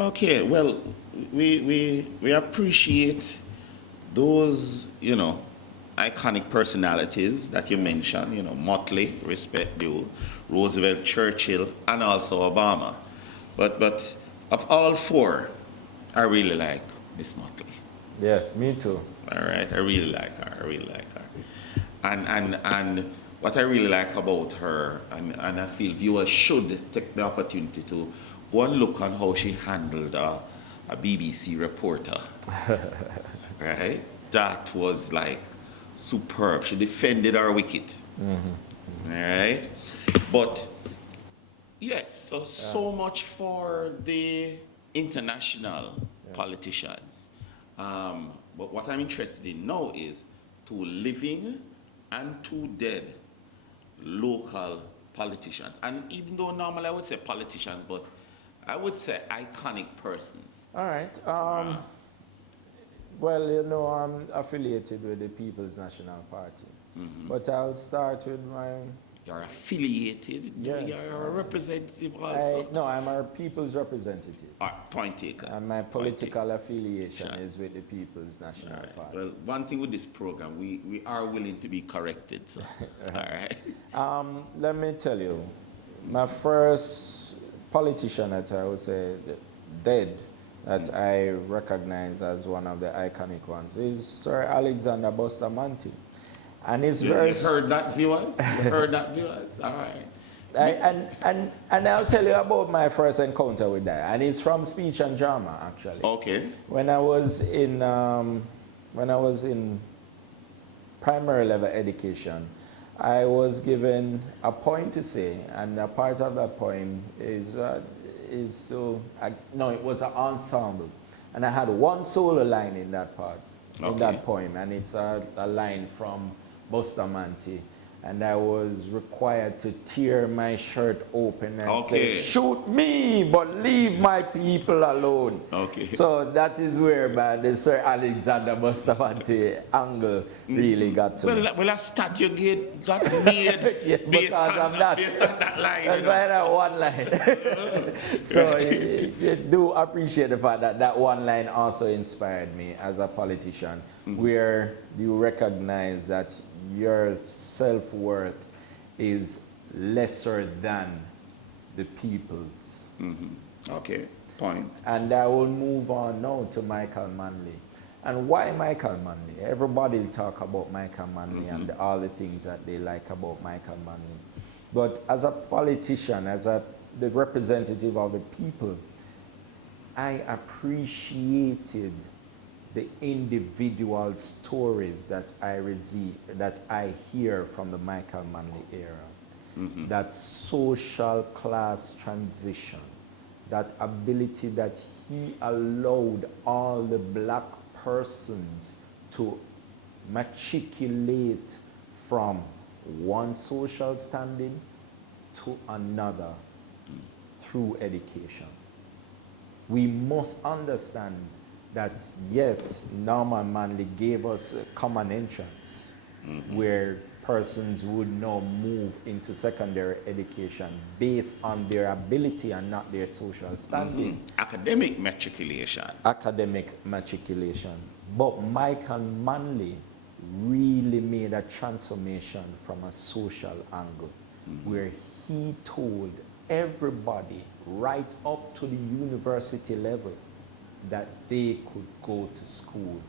Okay, well, we appreciate those, iconic personalities that you mentioned, Motley, respect due, Roosevelt, Churchill, and also Obama. But of all four, I really like Miss Motley. Yes, me too. All right, I really like her. I really like her. And what I really like about her, and I feel viewers should take the opportunity to go and look on how she handled a BBC reporter. Right? That was like superb. She defended her wicket. All right? But yes, so much for the international politicians. But what I'm interested in now is two living and two dead local politicians. And even though normally I would say politicians, but I would say iconic persons. All right. Uh, Well, I'm affiliated with the People's National Party. But I'll start with my, you're affiliated, yes. you're a representative also. No, I'm our people's representative. Point taken. And my Point taken. political affiliation Sure. is with the People's National All right. Party. Well, one thing with this program, we are willing to be corrected. So, all right. Let me tell you, my first politician that I would say dead, that I recognize as one of the iconic ones, is Sir Alexander Bustamante. And it's You heard that, viewers? You heard that, viewers? All right. And I'll tell you about my first encounter with that, and it's from speech and drama, actually. Okay. When I was in primary level education, I was given a poem to say, and a part of that poem is to no, it was an ensemble, and I had one solo line in that part, in that poem, and it's a line from Bustamante, and I was required to tear my shirt open and say, "Shoot me, but leave my people alone." Okay. So that is where the Sir Alexander Bustamante angle really got to me. Well, a statue got made based on that line. That's why that one line. So you do appreciate the fact that that one line also inspired me as a politician, where you recognize that your self-worth is lesser than the people's. Okay, point. And I will move on now to Michael Manley. And why Michael Manley? Everybody will talk about Michael Manley and all the things that they like about Michael Manley. But as a politician, the representative of the people, I appreciated the individual stories that I hear from the Michael Manley era. That social class transition, that ability that he allowed all the black persons to matriculate from one social standing to another through education. We must understand that, yes, Norman Manley gave us a common entrance where persons would now move into secondary education based on their ability and not their social standing. Academic matriculation. Academic matriculation. But Michael Manley really made a transformation from a social angle where he told everybody right up to the university level that they could go to school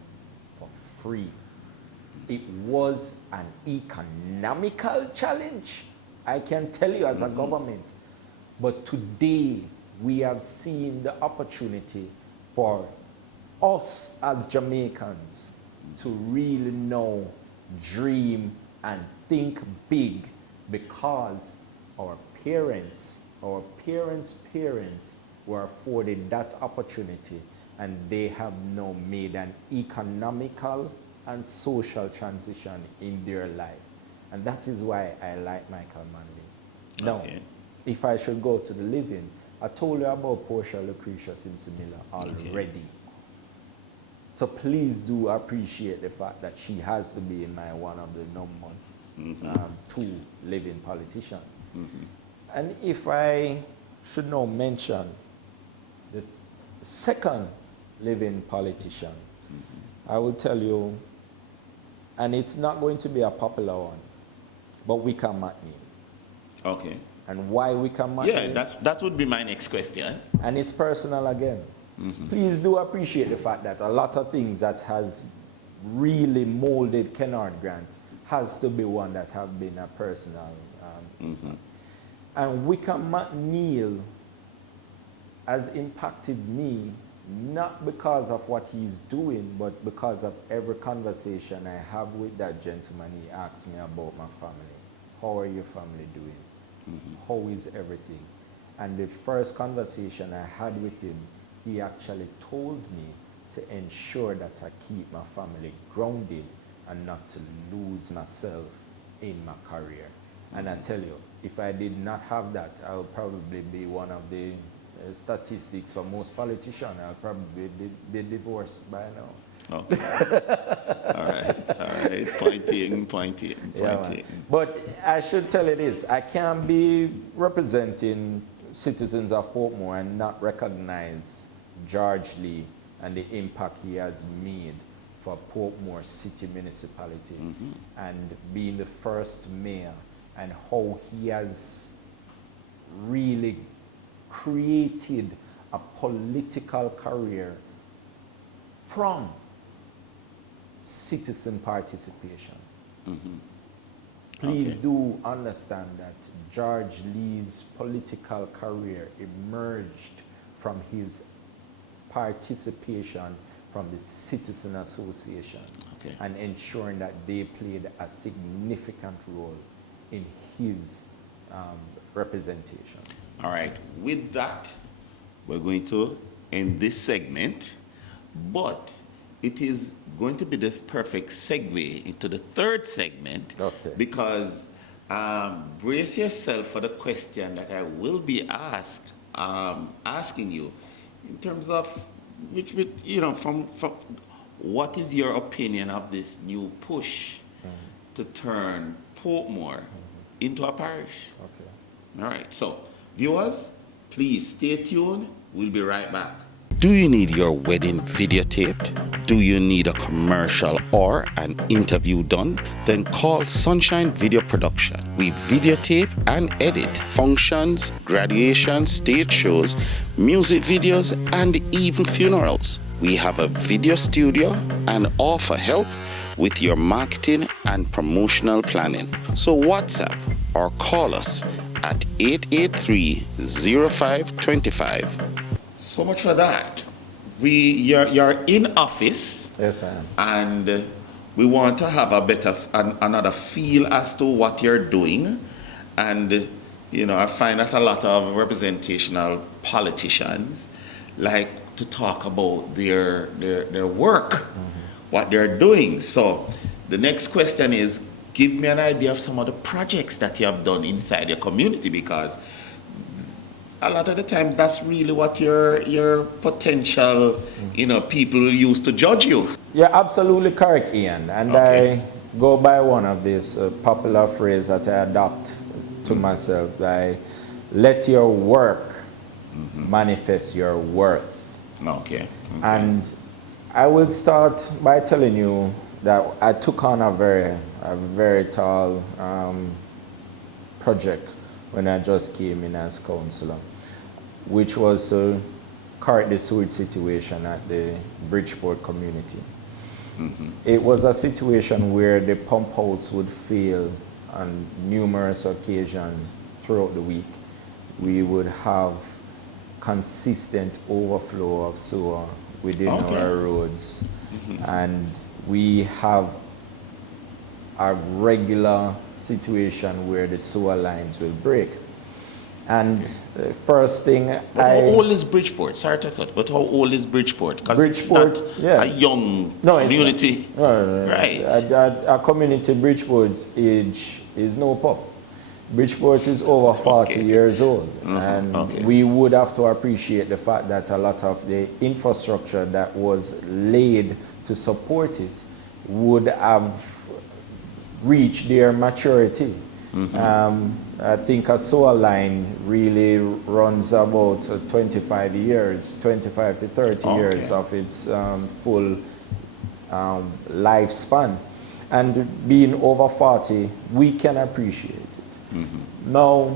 for free. It was an economical challenge, I can tell you, as a government. But today, we have seen the opportunity for us as Jamaicans to really know, dream, and think big, because our parents' parents were afforded that opportunity, and they have now made an economical and social transition in their life. And that is why I like Michael Manley. Now, if I should go to the living, I told you about Portia Lucretia Simpson-Miller already. So please do appreciate the fact that she has to be in my one of the number two living politicians. And if I should now mention the second living politician. I will tell you, and it's not going to be a popular one, but Wickham Matney. Okay. And why Wickham Matney? Yeah, that would be my next question. And it's personal again. Please do appreciate the fact that a lot of things that has really molded Kenord Grant has to be one that have been a personal impact. And Wickham McNeil has impacted me not because of what he's doing, but because of every conversation I have with that gentleman. He asks me about my family. How are your family doing? How is everything? And the first conversation I had with him, he actually told me to ensure that I keep my family grounded and not to lose myself in my career. And I tell you, if I did not have that, I would probably be one of the statistics for most politicians. I'll probably be divorced by now. Okay. All right. Point taken. Yeah, but I should tell you this, I can't be representing citizens of Portmore and not recognize George Lee and the impact he has made for Portmore City Municipality and being the first mayor, and how he has really created a political career from citizen participation. Please do understand that George Lee's political career emerged from his participation from the Citizen Association and ensuring that they played a significant role in his representation. All right. With that, we're going to end this segment, but it is going to be the perfect segue into the third segment because brace yourself for the question that I will be asking you in terms of from what is your opinion of this new push to turn Portmore into a parish? Okay. All right. So, viewers, please stay tuned. We'll be right back. Do you need your wedding videotaped? Do you need a commercial or an interview done? Then call Sunshine Video Production. We videotape and edit functions, graduations, stage shows, music videos, and even funerals. We have a video studio and offer help with your marketing and promotional planning. So WhatsApp or call us at 883-0525. So much for that. You're in office. Yes, I am. And we want to have a better, another feel as to what you're doing. And, I find that a lot of representational politicians like to talk about their work, what they're doing. So the next question is, give me an idea of some of the projects that you have done inside your community, because a lot of the times that's really what your potential, people will use to judge you. You're absolutely correct, Ian. And I go by one of these popular phrase that I adopt to myself. I let your work manifest your worth. Okay. And I will start by telling you that I took on a very tall project when I just came in as councillor, which was to correct the sewage situation at the Bridgeport community. It was a situation where the pump house would fail on numerous occasions throughout the week. We would have consistent overflow of sewer within our roads, and we have a regular situation where the sewer lines will break. And the first thing how old is Bridgeport? Sorry to cut, but how old is Bridgeport? Because it's not a young community. Right. A community Bridgeport age is no pup. Bridgeport is over 40 years old. And we would have to appreciate the fact that a lot of the infrastructure that was laid to support it would have reached their maturity. I think a sewer line really runs about 25 years, 25 to 30 years of its full lifespan. And being over 40, we can appreciate it. Now,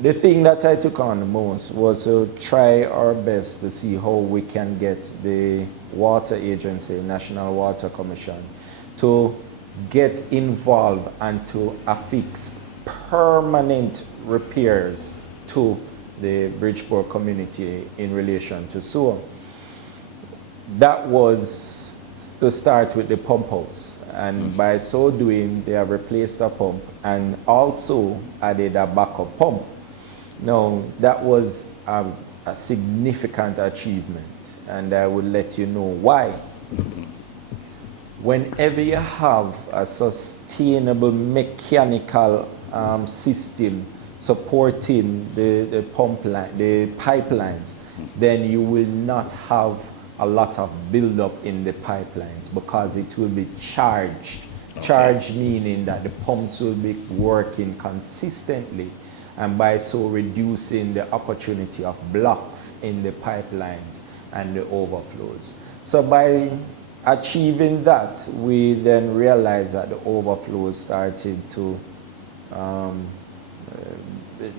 the thing that I took on the most was to try our best to see how we can get the water agency, National Water Commission, to get involved and to affix permanent repairs to the Bridgeport community in relation to sewer. That was to start with the pump house, and by so doing they have replaced a pump and also added a backup pump. Now that was a significant achievement, and I will let you know why. Whenever you have a sustainable mechanical system supporting the pump line, the pipelines, then you will not have a lot of buildup in the pipelines because it will be charged. Charged meaning that the pumps will be working consistently, and by so reducing the opportunity of blocks in the pipelines and the overflows. So by achieving that, we then realized that the overflows started to,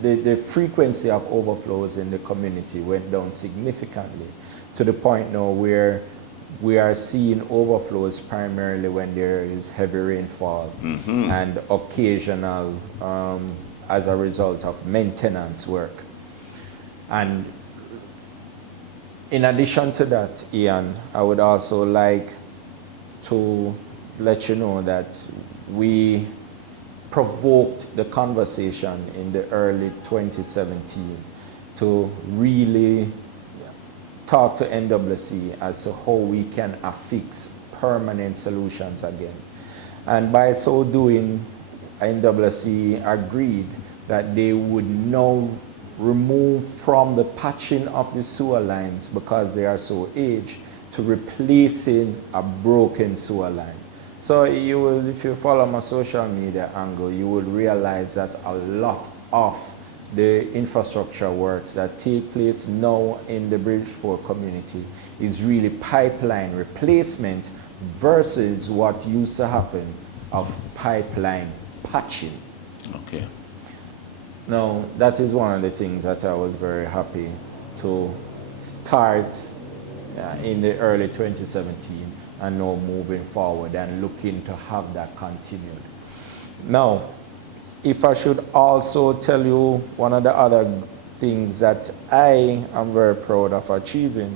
the frequency of overflows in the community went down significantly, to the point now where we are seeing overflows primarily when there is heavy rainfall and occasional as a result of maintenance work. And in addition to that, Ian, I would also like to let you know that we provoked the conversation in the early 2017 to really talk to NWC as to how we can affix permanent solutions again. And by so doing, NWC agreed that they would now remove from the patching of the sewer lines, because they are so aged, to replacing a broken sewer line. So you will, if you follow my social media angle, you will realize that a lot of the infrastructure works that take place now in the Bridgeport community is really pipeline replacement versus what used to happen of pipeline patching. Okay. Now, that is one of the things that I was very happy to start in the early 2017 and now moving forward and looking to have that continued. Now, if I should also tell you one of the other things that I am very proud of achieving,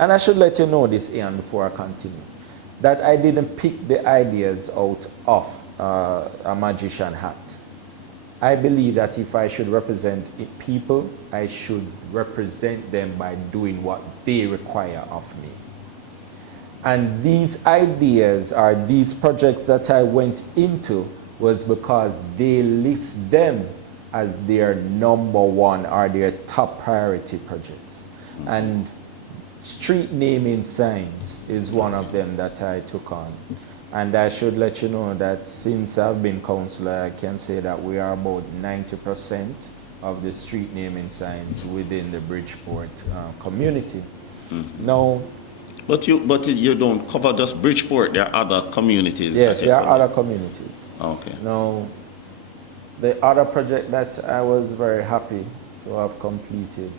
and I should let you know this, Ian, before I continue, that I didn't pick the ideas out of a magician hat. I believe that if I should represent people, I should represent them by doing what they require of me. And these ideas or these projects that I went into was because they list them as their number one or their top priority projects. And street naming signs is one of them that I took on. And I should let you know that since I've been councillor, I can say that we are about 90% of the street naming signs within the Bridgeport community. Now, But you don't cover just Bridgeport. There are other communities. Yes, there are other communities. Okay. Now, the other project that I was very happy to have completed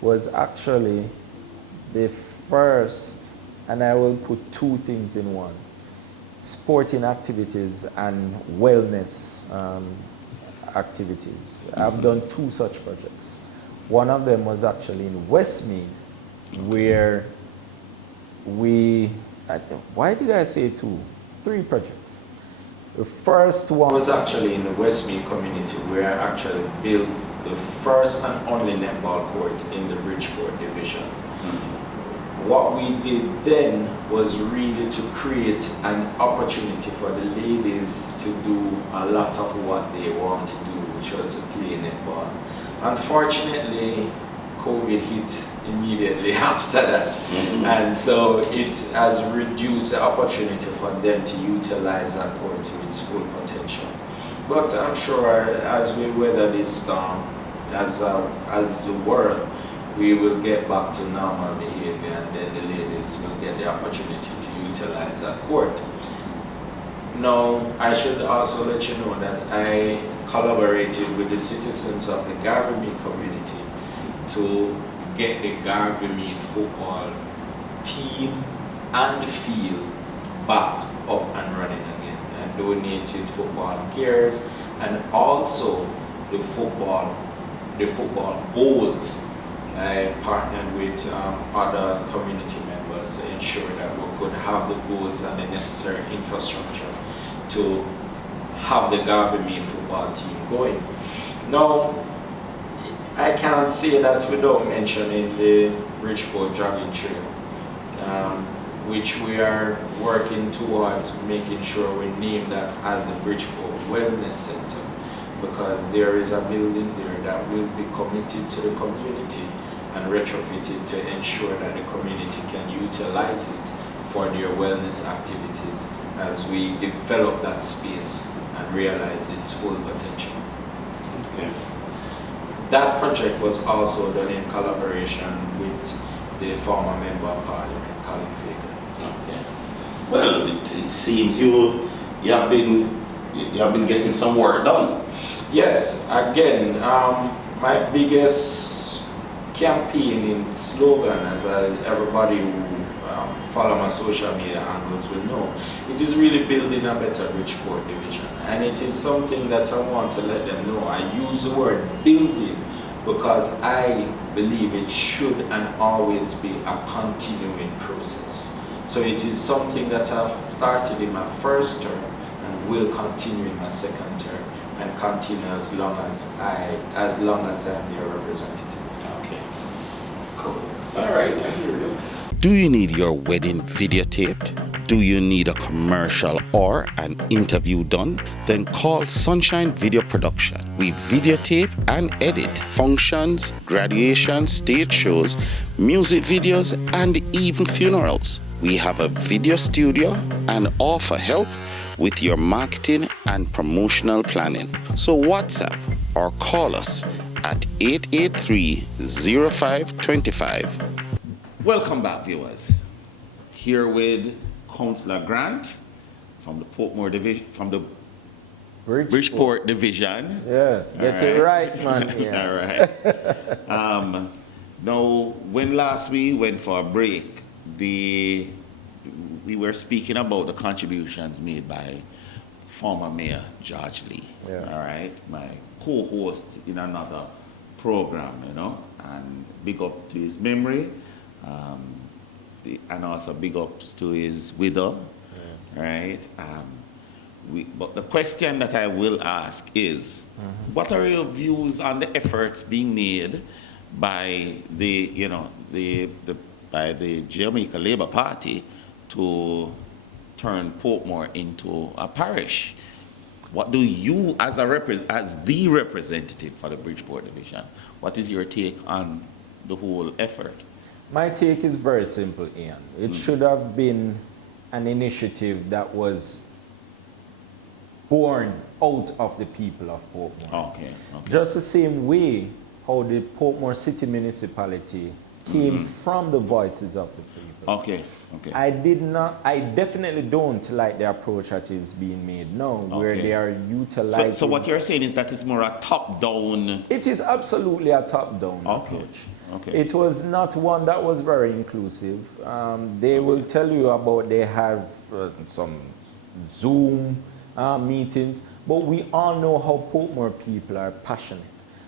was actually the first, and I will put two things in one: sporting activities and wellness activities. I've done two such projects. One of them was actually in Westmead, where why did I say two? Three projects. The first one was actually in the Westmead community, where I actually built the first and only netball court in the Bridgeport division. What we did then was really to create an opportunity for the ladies to do a lot of what they want to do, which was to play netball. Unfortunately, COVID hit immediately after that. And so it has reduced the opportunity for them to utilize that court to its full potential. But I'm sure as we weather this storm, as the world, we will get back to normal behavior, and then the ladies will get the opportunity to utilize that court. Now, I should also let you know that I collaborated with the citizens of the Garvey community to get the Garvey football team and field back up and running again, and donated football gears and also the football goals. I partnered with other community members to ensure that we could have the goals and the necessary infrastructure to have the Garvey football team going. Now, I can't say that without mentioning the Bridgeport jogging trail, which we are working towards making sure we name that as the Bridgeport Wellness Center, because there is a building there that will be committed to the community and retrofitted to ensure that the community can utilize it for their wellness activities as we develop that space and realize its full potential. Okay. That project was also done in collaboration with the former Member of Parliament, Colin Fagan. Okay. Well, it seems you have been getting some work done. Yes, again, my biggest campaigning slogan, as everybody who follow my social media angles will know, it is really building a better Bridgeport division. And it is something that I want to let them know. I use the word building because I believe it should and always be a continuing process. So it is something that I've started in my first term and will continue in my second term and continue as long as I'm their representative. Okay. Cool. All right, I hear you. Do you need your wedding videotaped? Do you need a commercial or an interview done? Then call Sunshine Video Production. We videotape and edit functions, graduations, stage shows, music videos, and even funerals. We have a video studio and offer help with your marketing and promotional planning. So WhatsApp or call us at 883-0525. Welcome back, viewers. Here with Councillor Grant from the Portmore division, from the Bridgeport division. Yes, get it right, man. Yeah. All right. Now, when last we went for a break, we were speaking about the contributions made by former Mayor George Lee. Yeah. All right, my co-host in another program, you know, and big up to his memory. And also big ups to his widow, yes. Right? But the question that I will ask is, what are your views on the efforts being made by the Jamaica Labour Party to turn Portmore into a parish? What do you, as the representative for the Bridgeport division, what is your take on the whole effort? My take is very simple, Ian. It should have been an initiative that was born out of the people of Portmore. Okay. Just the same way how the Portmore City Municipality came from the voices of the people. Okay. I definitely don't like the approach that is being made now, where they are utilizing... So what you're saying is that it's more a top-down... It is absolutely a top-down approach. Okay. It was not one that was very inclusive. They will tell you about they have some Zoom meetings, but we all know how Portmore people are passionate.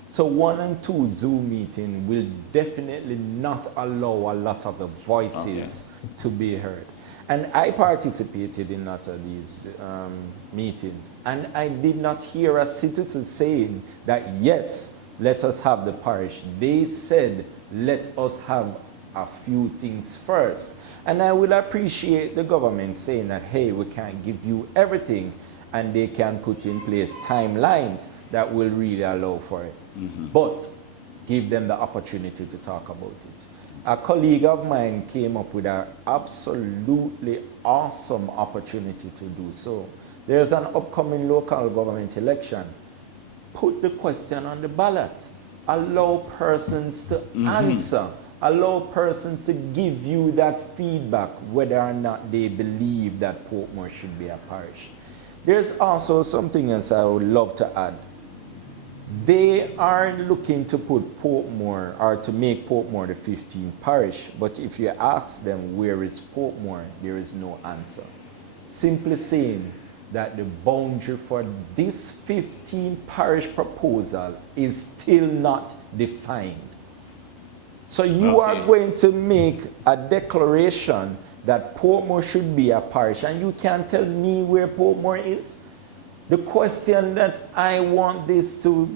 So 1 and 2 Zoom meeting will definitely not allow a lot of the voices to be heard. And I participated in a lot of these meetings, and I did not hear a citizen saying that, yes, let us have the parish. They said, let us have a few things first. And I will appreciate the government saying that, hey, we can't give you everything, and they can put in place timelines that will really allow for it. But give them the opportunity to talk about it. A colleague of mine came up with an absolutely awesome opportunity to do so. there's an upcoming local government election. Put the question on the ballot. Allow persons to answer. Allow persons to give you that feedback whether or not they believe that Portmore should be a parish. There's also something else I would love to add. They are looking to put Portmore, or to make Portmore the 15th parish, but if you ask them where is Portmore, there is no answer. Simply saying that the boundary for this 15th parish proposal is still not defined. So you are going to make a declaration that Portmore should be a parish, and you can't tell me where Portmore is? The question that I want this to,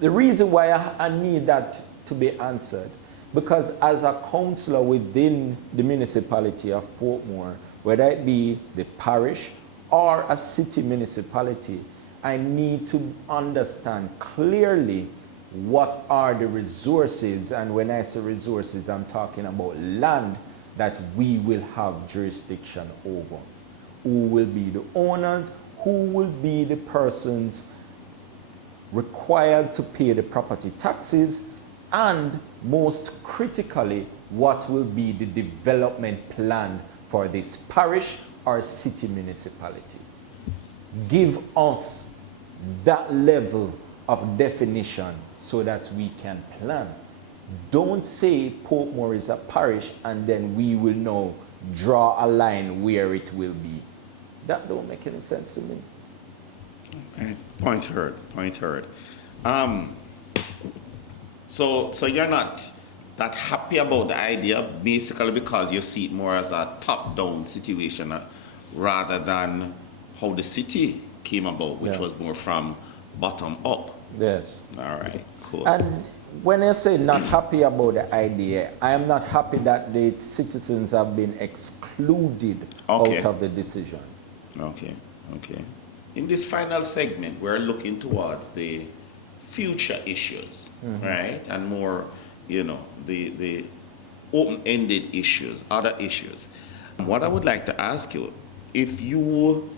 the reason why I need that to be answered, because as a councillor within the municipality of Portmore, whether it be the parish or a city municipality, I need to understand clearly what are the resources, and when I say resources, I'm talking about land that we will have jurisdiction over. Who will be the owners? Who will be the persons required to pay the property taxes? And most critically, what will be the development plan for this parish or city municipality? Give us that level of definition so that we can plan. Don't say Portmore is a parish and then we will now draw a line where it will be. That don't make any sense to me. Point heard, point heard. So you're not that happy about the idea basically because you see it more as a top-down situation rather than how the city came about, which was more from bottom up. Yes. All right, cool. And when I say not happy about the idea, I am not happy that the citizens have been excluded out of the decision. Okay, okay. In this final segment, we're looking towards the future issues, right? And more, the open-ended issues, other issues. What I would like to ask you, if you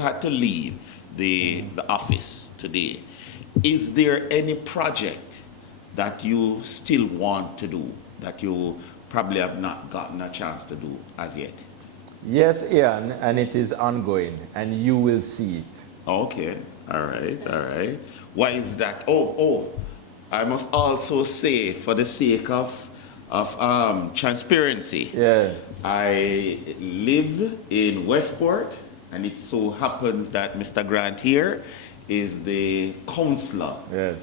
had to leave the office today, is there any project that you still want to do that you probably have not gotten a chance to do as yet? Yes, Ian, and it is ongoing, and you will see it. Okay, all right, all right. Why is that? I must also say, for the sake of transparency, I live in Westport, and it so happens that Mr. Grant here is the councillor,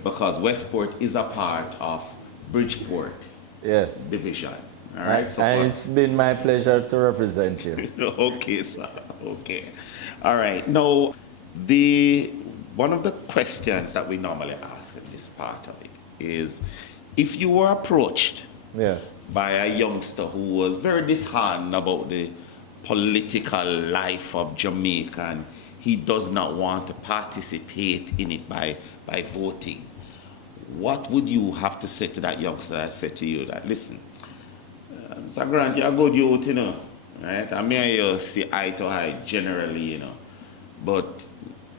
because Westport is a part of Bridgeport division. All right, and it's been my pleasure to represent you. Okay, sir. Okay. All right. Now, one of the questions that we normally ask in this part of it is, if you were approached by a youngster who was very disheartened about the political life of Jamaica and he does not want to participate in it by voting, what would you have to say to that youngster? I said to you that, listen, Mr. Grant, you're a good youth, right? I mean, you see eye to eye generally, but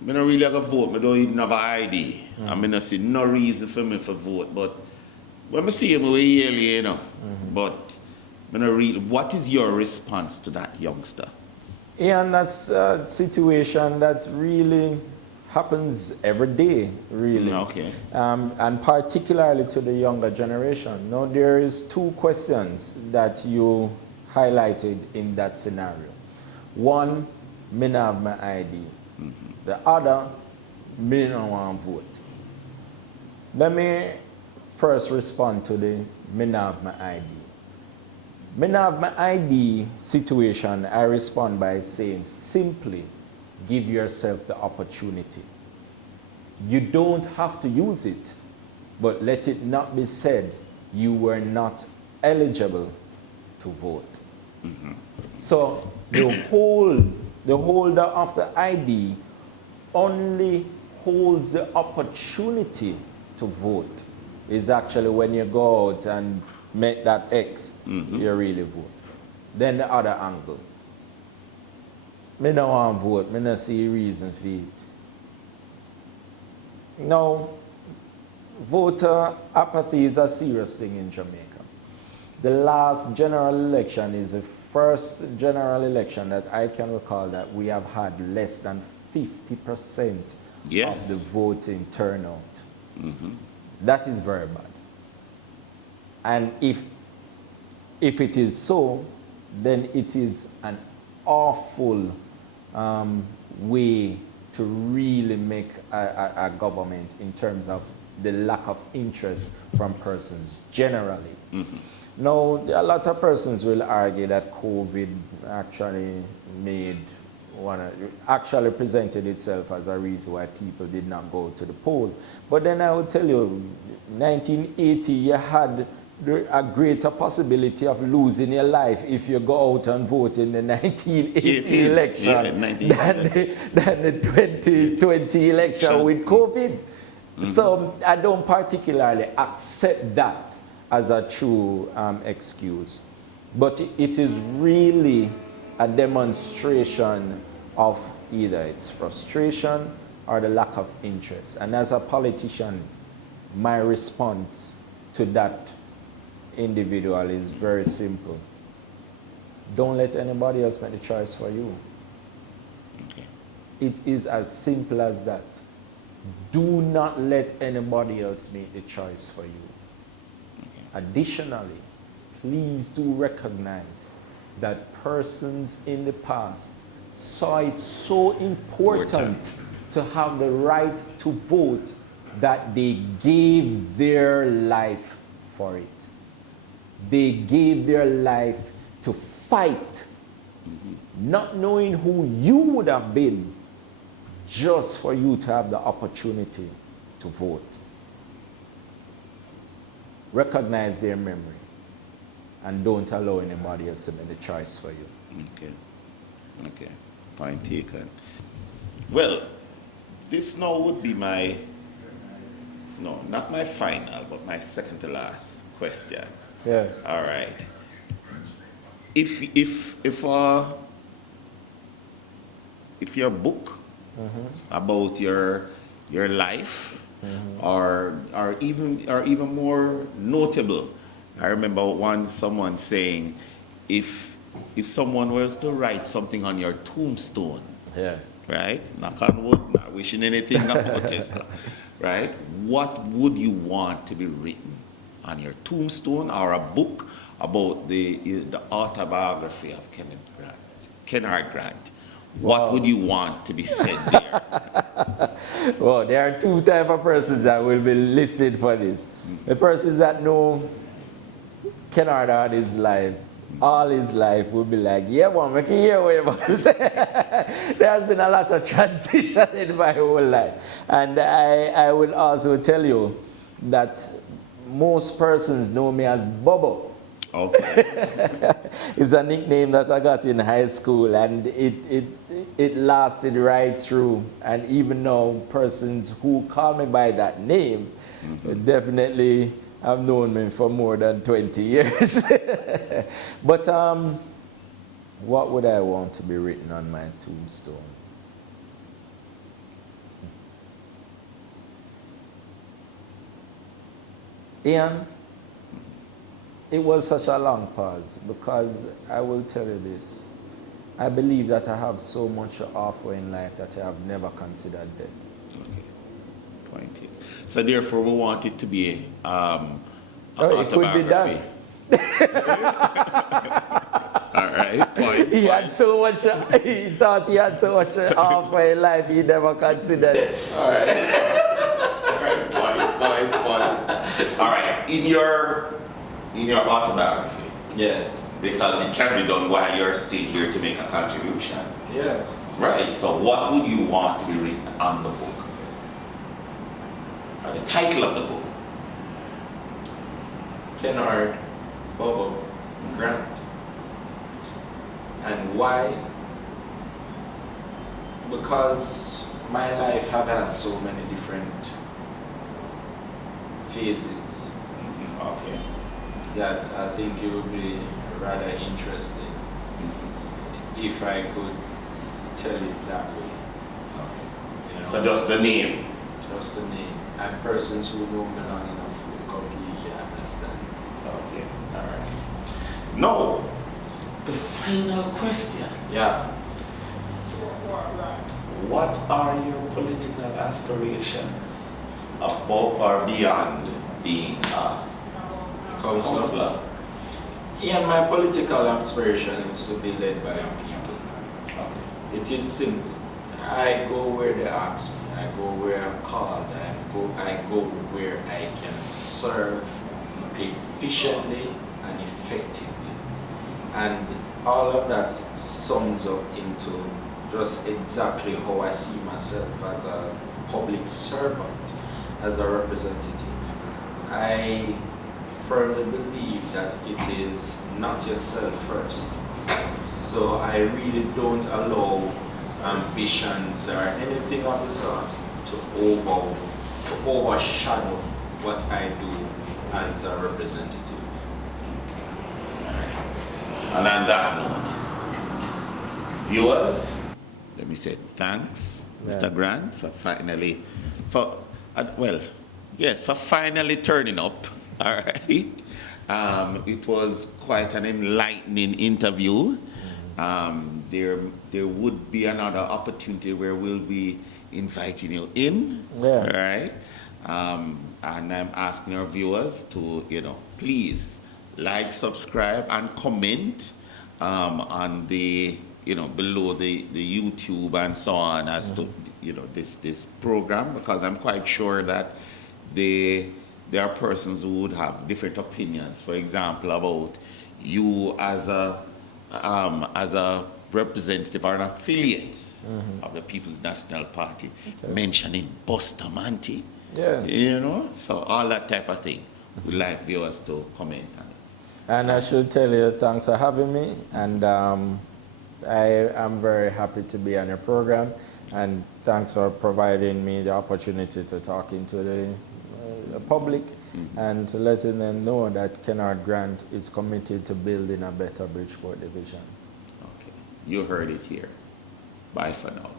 I don't really have a vote. I don't even have an ID. I mean, I see no reason for me to vote, but when I see him, we yearly, but I don't really, what is your response to that youngster? And that's a situation that really happens every day, really. Okay. And particularly to the younger generation. Now, there is two questions that you highlighted in that scenario. One, me not have my ID. The other, me don't want to vote. Let me first respond to the me not have my ID. Me not have my ID situation, I respond by saying simply, give yourself the opportunity. You don't have to use it, but let it not be said you were not eligible to vote. So the holder of the ID only holds the opportunity to vote. Is actually when you go out and make that X, you really vote. Then the other angle. Me don't want to vote. Me not see reason for it. Now, voter apathy is a serious thing in Jamaica. The last general election is the first general election that I can recall that we have had less than 50% Yes. of the voting turnout. Mm-hmm. That is very bad. And if it is so, then it is an awful way to really make a government in terms of the lack of interest from persons generally. Mm-hmm. Now, a lot of persons will argue that COVID actually actually presented itself as a reason why people did not go to the poll. But then I will tell you, 1980, you had a greater possibility of losing your life if you go out and vote in the 1980 election than the 2020 election with COVID. Mm-hmm. So I don't particularly accept that as a true excuse. But it is really a demonstration of either its frustration or the lack of interest. And as a politician, my response to that individual is very simple. Don't let anybody else make the choice for you. Okay. It is as simple as that. Do not let anybody else make the choice for you. Okay. Additionally, please do recognize that persons in the past saw it so important to have the right to vote that they gave their life for it. They gave their life to fight, not knowing who you would have been, just for you to have the opportunity to vote. Recognize their memory and don't allow anybody else to make the choice for you. Okay. Point taken. Well, this now would be not my final, but my second to last question. Yes. All right. If your book about your life, or even more notable, I remember once someone saying, if someone was to write something on your tombstone, right? Knock on wood, not wishing anything about it, right? What would you want to be written on your tombstone, or a book about the autobiography of Kenord Grant? What would you want to be said there? Well, there are two types of persons that will be listed for this. The persons that know Kenord all his life will be like, yeah, one, we can hear what you're about to say. There has been a lot of transition in my whole life. And I will also tell you that most persons know me as Bobo. Okay. It's a nickname that I got in high school, and it lasted right through. And even now, persons who call me by that name definitely have known me for more than 20 years. But what would I want to be written on my tombstone? Ian, it was such a long pause, because I will tell you this. I believe that I have so much to offer in life that I have never considered death. Okay. Point it. So therefore, we want it to be an it could be that. All right. Point. He thought he had so much to offer in life, he never considered it. All right. Point. All right. In your autobiography. Yes. Because it can be done while you're still here to make a contribution. Yeah. Right. So what would you want to be written on the book? Or the title of the book? Kenord Bobo Grant. And why? Because my life had had so many different phases. Okay. That I think it would be rather interesting if I could tell it that way. You know, So just the name. just the name. And persons who know me long enough will completely understand. Okay, all right. Now, the final question. Yeah. What are your political aspirations above or beyond being a counselor? Yeah, my political aspiration is to be led by people. Okay. It is simple. I go where they ask me. I go where I'm called. I go where I can serve efficiently and effectively. And all of that sums up into just exactly how I see myself as a public servant, as a representative. I firmly believe that it is not yourself first. So I really don't allow ambitions or anything of the sort to overshadow what I do as a representative. And on that note, viewers, let me say thanks, Mr. Grant, for finally, for finally turning up. All right. It was quite an enlightening interview. There would be another opportunity where we'll be inviting you in. All right. And I'm asking our viewers to, please like, subscribe, and comment on the, below the YouTube and so on as to, this program, because I'm quite sure that there are persons who would have different opinions. For example, about you as a representative or an affiliate of the People's National Party, mentioning Bustamante. So all that type of thing. We'd like viewers to comment on it. And I should tell you, thanks for having me. And I am very happy to be on your program. And thanks for providing me the opportunity to talk into the public and to letting them know that Kenord Grant is committed to building a better Bridgeport division. Okay. You heard it here. Bye for now.